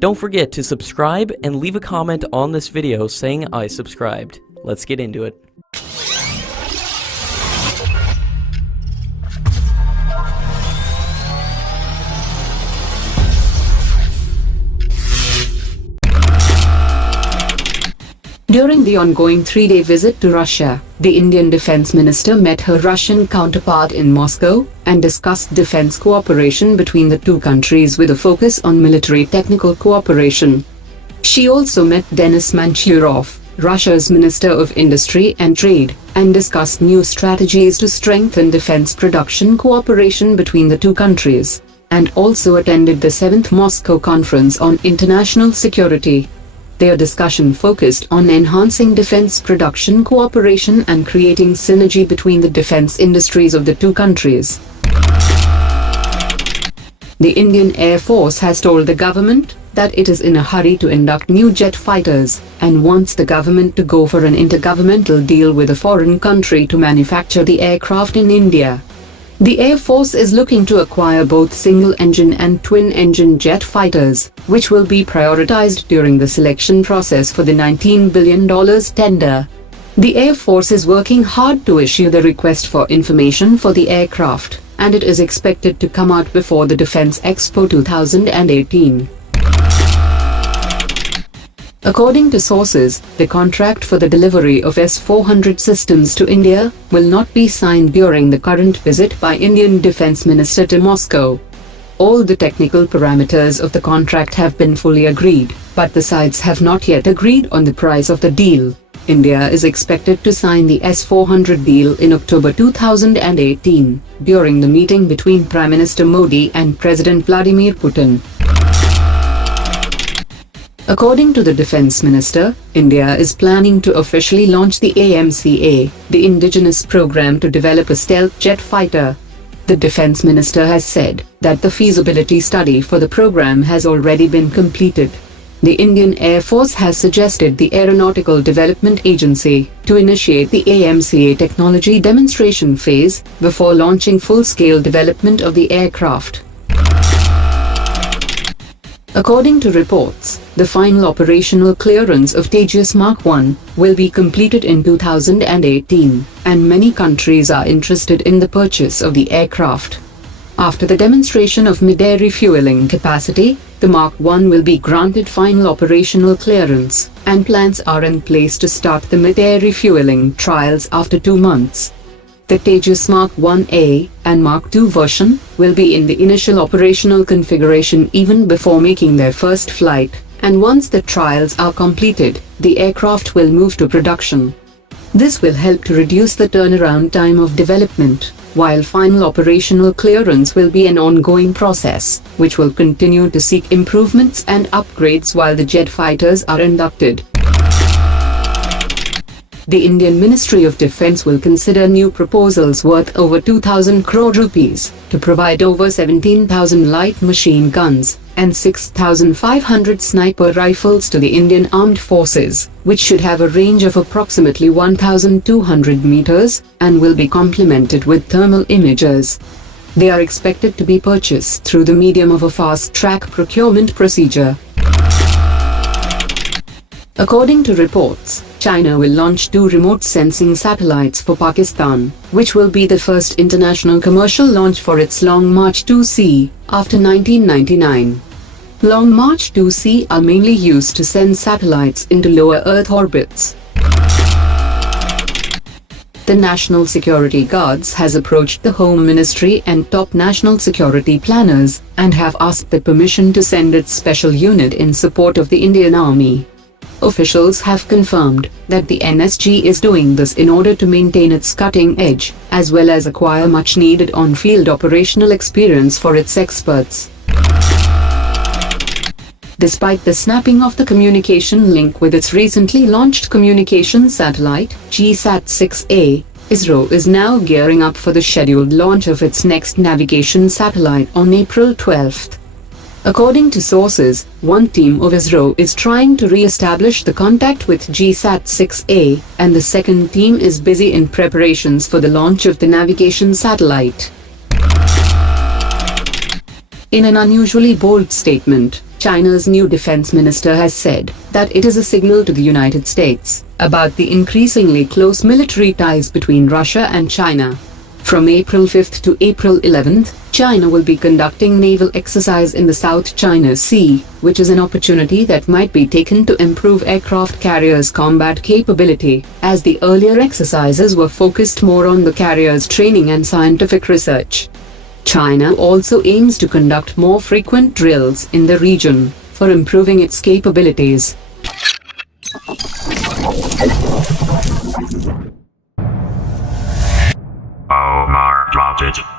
Don't forget to subscribe and leave a comment on this video saying I subscribed. Let's get into it. During the ongoing 3-day visit to Russia, the Indian Defence Minister met her Russian counterpart in Moscow and discussed defence cooperation between the two countries with a focus on military technical cooperation. She also met Denis Manturov, Russia's Minister of Industry and Trade, and discussed new strategies to strengthen defence production cooperation between the two countries, and also attended the 7th Moscow Conference on International Security. Their discussion focused on enhancing defense production cooperation and creating synergy between the defense industries of the two countries. The Indian Air Force has told the government that it is in a hurry to induct new jet fighters and wants the government to go for an intergovernmental deal with a foreign country to manufacture the aircraft in India. The Air Force is looking to acquire both single-engine and twin-engine jet fighters, which will be prioritized during the selection process for the $19 billion tender. The Air Force is working hard to issue the request for information for the aircraft, and it is expected to come out before the Defense Expo 2018. According to sources, the contract for the delivery of S-400 systems to India will not be signed during the current visit by Indian Defence Minister to Moscow. All the technical parameters of the contract have been fully agreed, but the sides have not yet agreed on the price of the deal. India is expected to sign the S-400 deal in October 2018, during the meeting between Prime Minister Modi and President Vladimir Putin. According to the Defence Minister, India is planning to officially launch the AMCA, the indigenous program to develop a stealth jet fighter. The Defence Minister has said that the feasibility study for the program has already been completed. The Indian Air Force has suggested the Aeronautical Development Agency to initiate the AMCA technology demonstration phase before launching full-scale development of the aircraft. According to reports, the final operational clearance of Tejas Mark I will be completed in 2018, and many countries are interested in the purchase of the aircraft. After the demonstration of mid-air refueling capacity, the Mark I will be granted final operational clearance, and plans are in place to start the mid-air refueling trials after 2 months. The Tejas Mark 1A and Mark II version will be in the initial operational configuration even before making their first flight, and once the trials are completed, the aircraft will move to production. This will help to reduce the turnaround time of development, while final operational clearance will be an ongoing process, which will continue to seek improvements and upgrades while the jet fighters are inducted. The Indian Ministry of Defence will consider new proposals worth over 2,000 crore rupees to provide over 17,000 light machine guns and 6,500 sniper rifles to the Indian Armed Forces, which should have a range of approximately 1,200 meters and will be complemented with thermal imagers. They are expected to be purchased through the medium of a fast-track procurement procedure. According to reports, China will launch 2 remote sensing satellites for Pakistan, which will be the first international commercial launch for its Long March 2C after 1999. Long March 2C are mainly used to send satellites into lower Earth orbits. The National Security Guards has approached the Home Ministry and top national security planners and have asked the permission to send its special unit in support of the Indian Army. Officials have confirmed that the NSG is doing this in order to maintain its cutting edge, as well as acquire much-needed on-field operational experience for its experts. Despite the snapping of the communication link with its recently launched communication satellite, GSAT-6A, ISRO is now gearing up for the scheduled launch of its next navigation satellite on April 12. According to sources, one team of ISRO is trying to re-establish the contact with GSAT-6A, and the second team is busy in preparations for the launch of the navigation satellite. In an unusually bold statement, China's new defense minister has said that it is a signal to the United States about the increasingly close military ties between Russia and China. From April 5th to April 11th, China will be conducting naval exercise in the South China Sea, which is an opportunity that might be taken to improve aircraft carriers' combat capability, as the earlier exercises were focused more on the carriers' training and scientific research. China also aims to conduct more frequent drills in the region for improving its capabilities. Omar dropped it.